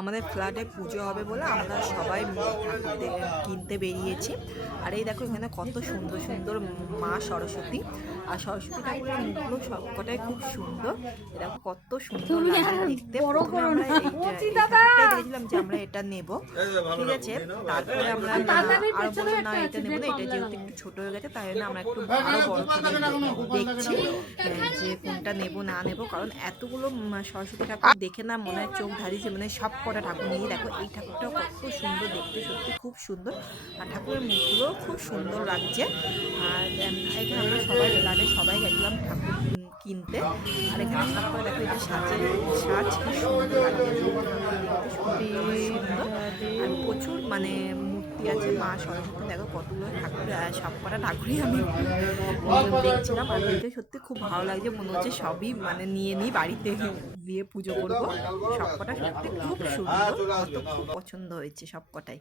আমাদের ফ্ল্যাটে পুজো হবে বলে আমরা সবাই কিনতে বেরিয়েছি। আর এই দেখো এখানে কত সুন্দর সুন্দর মা সরস্বতী, আর সরস্বতী ঠাকুরের মুখগুলো সবকটাই খুব সুন্দর। দেখো কত সুন্দর লাগে দেখতে। প্রথমে আমরা এই ঠাকুরটাই দেখেছিলাম যে আমরা এটা নেব, ঠিক আছে। তারপরে আমরা আরো বললাম না এটা নেবো না, এটা যেহেতু একটু ছোট হয়ে গেছে তাই জন্য আমরা একটু আরো বড় দেখছি যে কোনটা নেব না নেব, কারণ এতগুলো সরস্বতী ঠাকুর দেখে না মনে হয় চোখ ধারিয়েছে, মানে সব কটা ঠাকুর নিয়ে। দেখো এই ঠাকুরটাও কত সুন্দর দেখতে, সত্যি খুব সুন্দর, আর ঠাকুরের মুখগুলো খুব সুন্দর লাগছে। আর এখানে আমরা সবাই ফ্ল্যাটে সবাই গেছিলাম ঠাকুর কিনতে। আর এখানে সব করে দেখো এটা সাজ খুব সুন্দর লাগছে, সত্যি সুন্দর। আর প্রচুর মানে মূর্তি আছে মা সরস্বতী, দেখো কতগুলো ঠাকুর, সব কটা ঠাকুরই আমি দেখছিলাম। আর দেখতে সত্যি খুব ভালো লাগছে, মনে হচ্ছে সবই মানে নিয়ে নিই বাড়িতে দিয়ে পুজো করবো। সবকটা সত্যি খুব সুন্দর, খুব পছন্দ হয়েছে সবকটাই।